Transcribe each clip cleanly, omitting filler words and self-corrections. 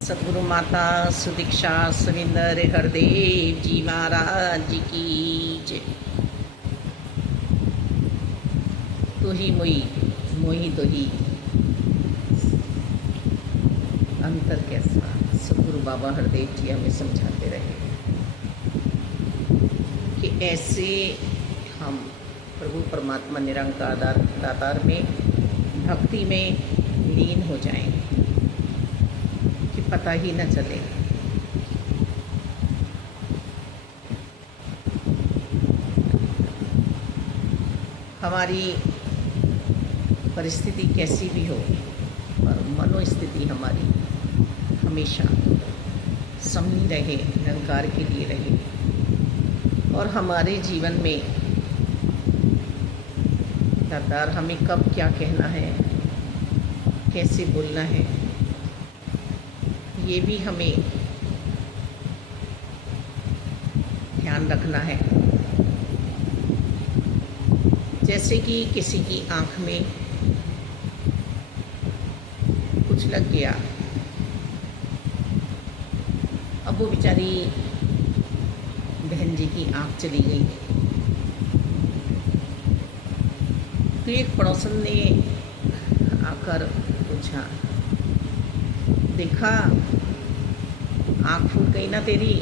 सदगुरु माता सुदीक्षा सुविंदर हरदेव जी महाराज जी की जय। तो ही मोई मोही तो ही अंतर कैसा, सदगुरु बाबा हरदेव जी हमें समझाते रहे कि ऐसे हम प्रभु परमात्मा निरंकार दातार में भक्ति में लीन हो जाएं कि पता ही न चले। हमारी परिस्थिति कैसी भी हो, पर मनोस्थिति हमारी हमेशा समनी रहे, निरंकार के लिए रहे। और हमारे जीवन में दातार हमें कब क्या कहना है, कैसे बोलना है, ये भी हमें ध्यान रखना है। जैसे कि किसी की आँख में कुछ लग गया, अब वो बेचारी बहन जी की आँख चली गई, तो एक पड़ोसन ने आकर पूछा, देखा आँख फूट गई ना तेरी,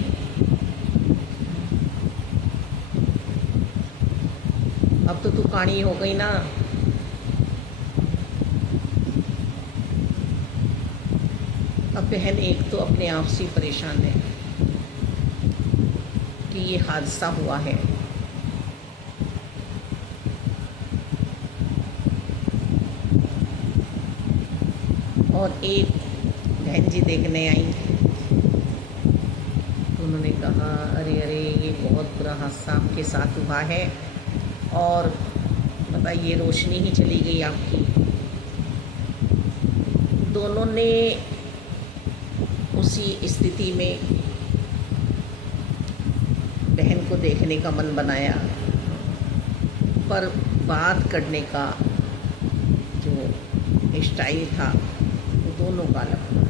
अब तो तू काणी हो गई ना। अब बहन एक तो अपने आप से परेशान है कि ये हादसा हुआ है, और एक बहन जी देखने आई तो उन्होंने कहा, अरे अरे ये बहुत बुरा हादसा आपके साथ हुआ है, और बताइए रोशनी ही चली गई आपकी। दोनों ने उसी स्थिति में बहन को देखने का मन बनाया, पर बात करने का जो स्टाइल था वो दोनों का अलग था।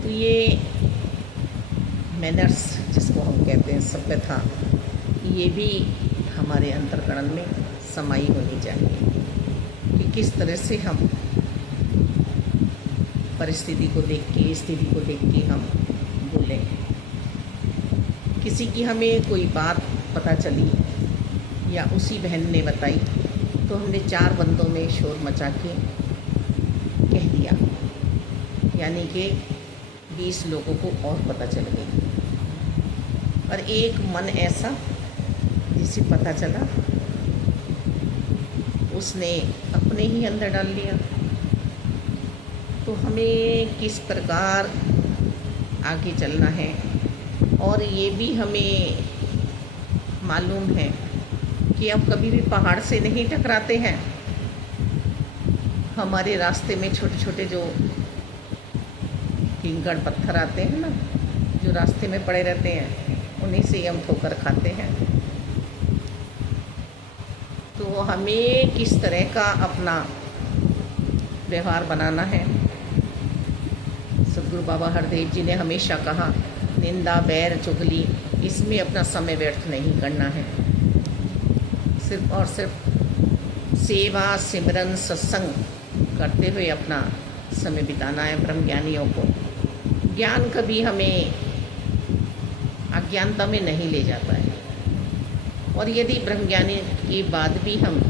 तो ये मैनर्स जिसको हम कहते हैं, सभ्यता, ये भी हमारे अंतर्करण में समाई होनी चाहिए कि किस तरह से हम परिस्थिति को देख के, स्थिति को देख के हम बोलें। किसी की हमें कोई बात पता चली या उसी बहन ने बताई तो हमने 4 बंदों में शोर मचा के कह दिया, यानी कि 20 लोगों को और पता चल गई। और एक मन ऐसा जिसे पता चला उसने अपने ही अंदर डाल लिया। तो हमें किस प्रकार आगे चलना है, और ये भी हमें मालूम है कि अब कभी भी पहाड़ से नहीं टकराते हैं। हमारे रास्ते में छोटे छोटे जो कींकड़ पत्थर आते हैं ना, जो रास्ते में पड़े रहते हैं, उन्हीं से हम ठोकर खाते हैं। तो हमें किस तरह का अपना व्यवहार बनाना है। सदगुरु बाबा हरदेव जी ने हमेशा कहा, निंदा बैर चुगली इसमें अपना समय व्यर्थ नहीं करना है। सिर्फ और सिर्फ सेवा सिमरन सत्संग करते हुए अपना समय बिताना है। ब्रह्म ज्ञानियों को ज्ञान कभी हमें अज्ञानता में नहीं ले जाता है, और यदि ब्रह्म ज्ञानी के बाद भी हम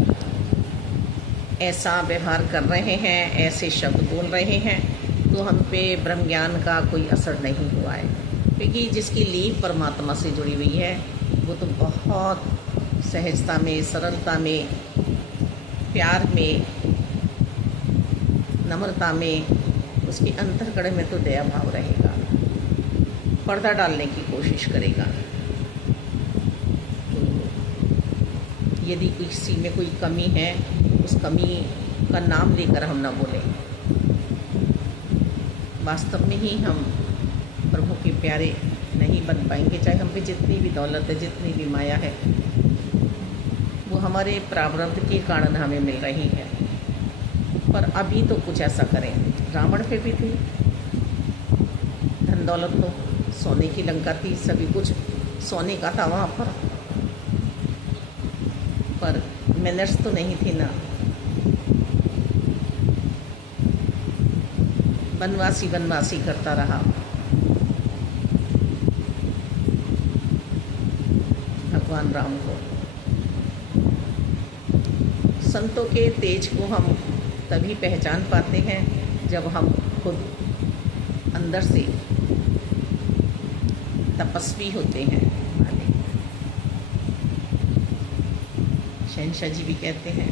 ऐसा व्यवहार कर रहे हैं, ऐसे शब्द बोल रहे हैं, तो हम पे ब्रह्म ज्ञान का कोई असर नहीं हुआ है। क्योंकि जिसकी लीव परमात्मा से जुड़ी हुई है वो तो बहुत सहजता में, सरलता में, प्यार में, नम्रता में, उसके अंतर्कण में तो दया भाव रहेगा, पर्दा डालने की कोशिश करेगा। तो यदि किसी में कोई कमी है, उस कमी का नाम लेकर हम ना बोलें। वास्तव में ही हम प्रभु के प्यारे नहीं बन पाएंगे, चाहे हम पे जितनी भी दौलत है, जितनी भी माया है, वो हमारे प्रारब्ध के कारण हमें मिल रही है। पर अभी तो कुछ ऐसा करें। रावण पे भी थी धन दौलत, तो सोने की लंका थी, सभी कुछ सोने का था वहाँ पर मैनर्स तो नहीं थी ना। वनवासी वनवासी करता रहा। भगवान राम को, संतों के तेज को हम तभी पहचान पाते हैं जब हम खुद अंदर से तपस्वी होते हैं। शहनशाह जी भी कहते हैं,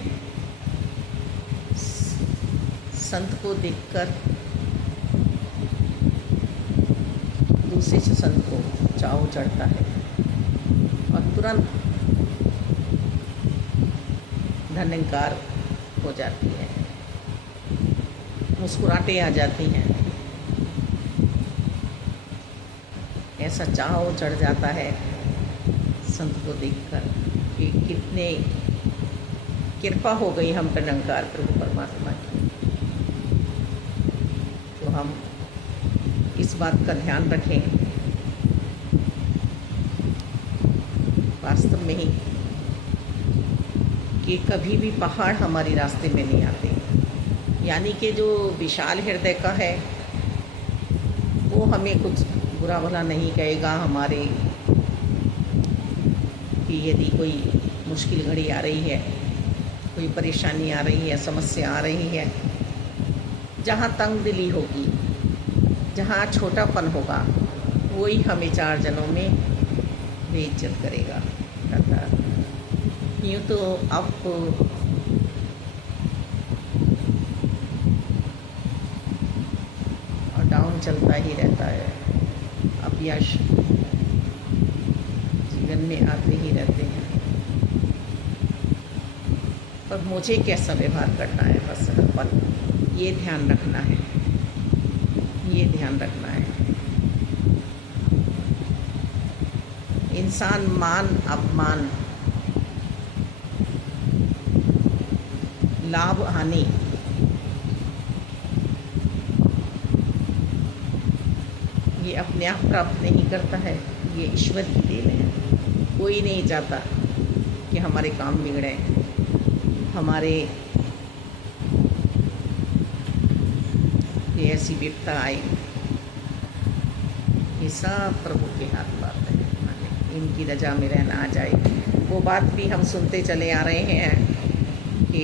संत को देखकर दूसरे से संत को चाव चढ़ता है और तुरंत धनकार हो जाती है, मुस्कुराहटें आ जाती हैं। ऐसा चाव चढ़ जाता है संत को देखकर कि कितने कृपा हो गई हम पर निरंकार प्रभु परमात्मा की। तो हम इस बात का ध्यान रखें, वास्तव में ही, कि कभी भी पहाड़ हमारे रास्ते में नहीं आते। यानी कि जो विशाल हृदय का है वो हमें कुछ बुरा भला नहीं कहेगा हमारे, कि यदि कोई मुश्किल घड़ी आ रही है, कोई परेशानी आ रही है, समस्या आ रही है, जहाँ तंग दिली होगी, जहाँ छोटापन होगा, वही हमें चार जनों में बेइज्जत करेगा। यूँ तो अप और डाउन चलता ही रहता है, अपयश जीवन में आते ही रहते हैं, पर मुझे कैसा व्यवहार करना है, बस पर ये ध्यान रखना है, ये ध्यान रखना है। इंसान मान अपमान, लाभ हानि, ये अपने आप प्राप्त नहीं करता है, ये ईश्वर की देन है। कोई नहीं चाहता कि हमारे काम बिगड़े, हमारे ये ऐसी विपदा आए। ये सब प्रभु के हाथ बात है, इनकी रजा में रहना आ जाए। वो बात भी हम सुनते चले आ रहे हैं कि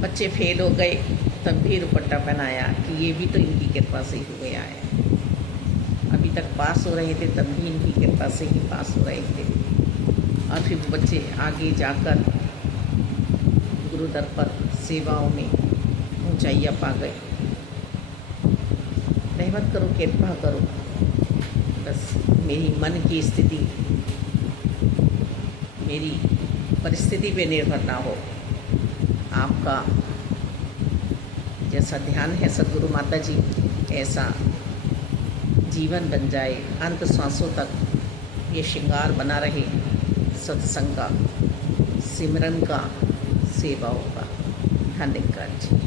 बच्चे फेल हो गए तब भी दुपट्टा पहनाया, कि ये भी तो इनकी कृपा से ही हो गया है। अभी तक पास हो रहे थे तब भी इनकी कृपा से ही पास हो रहे थे, और फिर वो बच्चे आगे जाकर गुरुदर पर सेवाओं में ऊंचाइयाँ पा गए। रहमत करो, कृपा करो, बस मेरी मन की स्थिति मेरी परिस्थिति पे निर्भर ना हो। आपका जैसा ध्यान है सद्गुरु माता जी, ऐसा जीवन बन जाए, अंत सांसों तक ये श्रृंगार बना रहे, सत्संग का, सिमरन का, सेवाओं का। धन्यवाद जी।